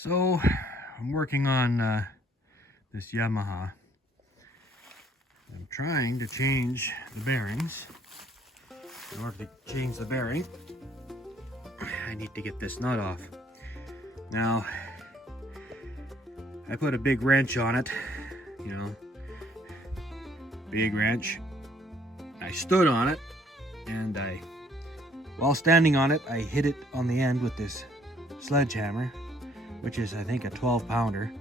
So I'm working on this Yamaha. I'm trying to change the bearings. In order to change the bearing, I need to get this nut off. Now, I put a big wrench on it, big wrench. I stood on it, and while standing on it, I hit it on the end with this sledgehammer, which is, I think, a 12-pounder.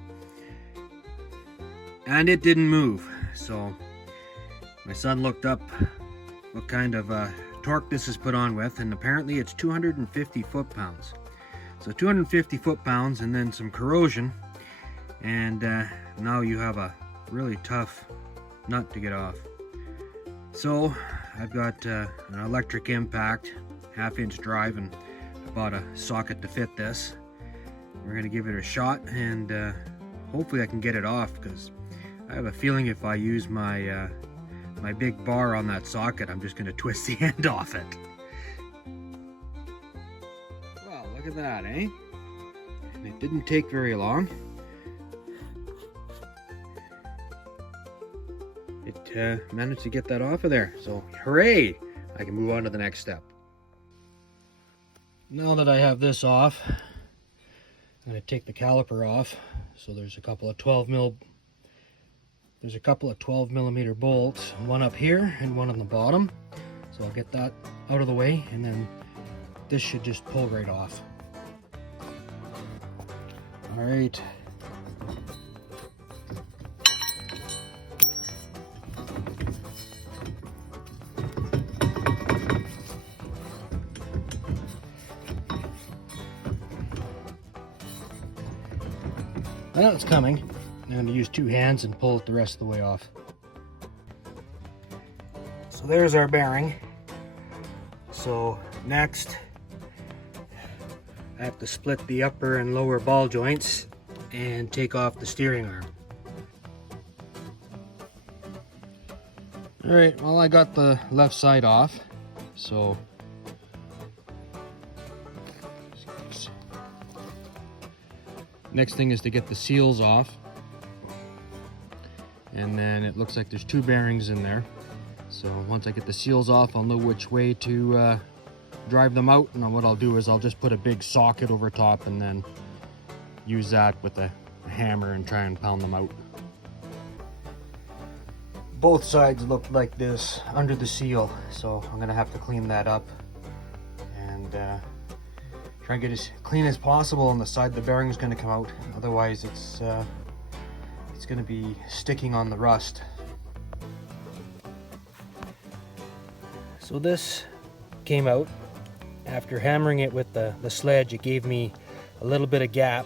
And it didn't move. So my son looked up what kind of torque this is put on with, and apparently it's 250 foot-pounds. So 250 foot-pounds and then some corrosion, and now you have a really tough nut to get off. So I've got an electric impact, 1/2-inch drive, and I bought a socket to fit this. We're gonna give it a shot, and hopefully I can get it off, because I have a feeling if I use my my big bar on that socket, I'm just gonna twist the end off it. Well, look at that, eh? And it didn't take very long. It managed to get that off of there, so hooray! I can move on to the next step. Now that I have this off, I'm going to take the caliper off. So there's a couple of 12 millimeter bolts, one up here and one on the bottom. So I'll get that out of the way, and then this should just pull right off. All right. Now it's coming. I'm going to use 2 hands and pull it the rest of the way off. So there's our bearing. So next, I have to split the upper and lower ball joints and take off the steering arm. Alright, well, I got the left side off, so next thing is to get the seals off, and then it looks like there's 2 bearings in there. So once I get the seals off, I'll know which way to drive them out, and what I'll do is I'll just put a big socket over top and then use that with a hammer and try and pound them out. Both sides look like this under the seal, so I'm gonna have to clean that up and try and get as clean as possible on the side the bearing is going to come out. Otherwise it's going to be sticking on the rust. So this came out. After hammering it with the sledge, it gave me a little bit of gap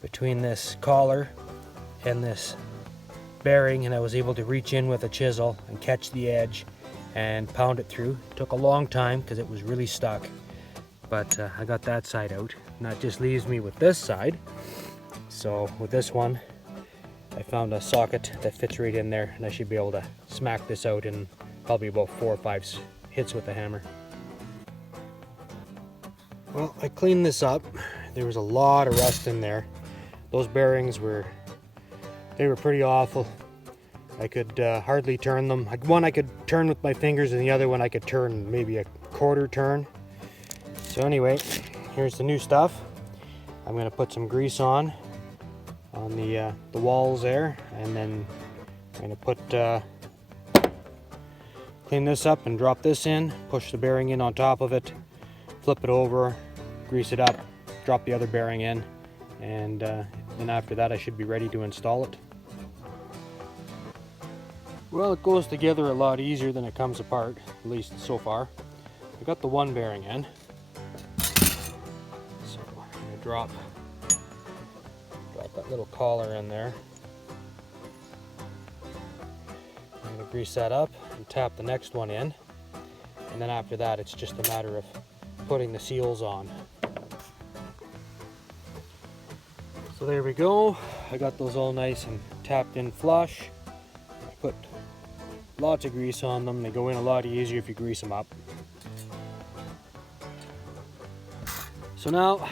between this collar and this bearing, and I was able to reach in with a chisel and catch the edge and pound it through. It took a long time because it was really stuck. But I got that side out, and that just leaves me with this side. So with this one, I found a socket that fits right in there, and I should be able to smack this out in probably about 4 or 5 hits with the hammer. Well, I cleaned this up. There was a lot of rust in there. Those bearings were pretty awful. I could hardly turn them. One I could turn with my fingers, and the other one I could turn maybe a quarter turn. So anyway, here's the new stuff. I'm going to put some grease on the walls there, and then I'm going to clean this up and drop this in, push the bearing in on top of it, flip it over, grease it up, drop the other bearing in, and then after that I should be ready to install it. Well, it goes together a lot easier than it comes apart, at least so far. I got the one bearing in. So I'm going to drop that little collar in there. I'm going to grease that up and tap the next one in. And then after that, it's just a matter of putting the seals on. So there we go. I got those all nice and tapped in flush. I put lots of grease on them. They go in a lot easier if you grease them up. So now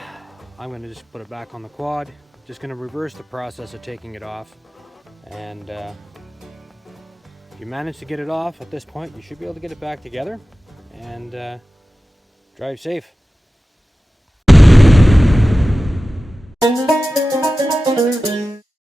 I'm going to just put it back on the quad. Just going to reverse the process of taking it off. And if you manage to get it off at this point, you should be able to get it back together and drive safe.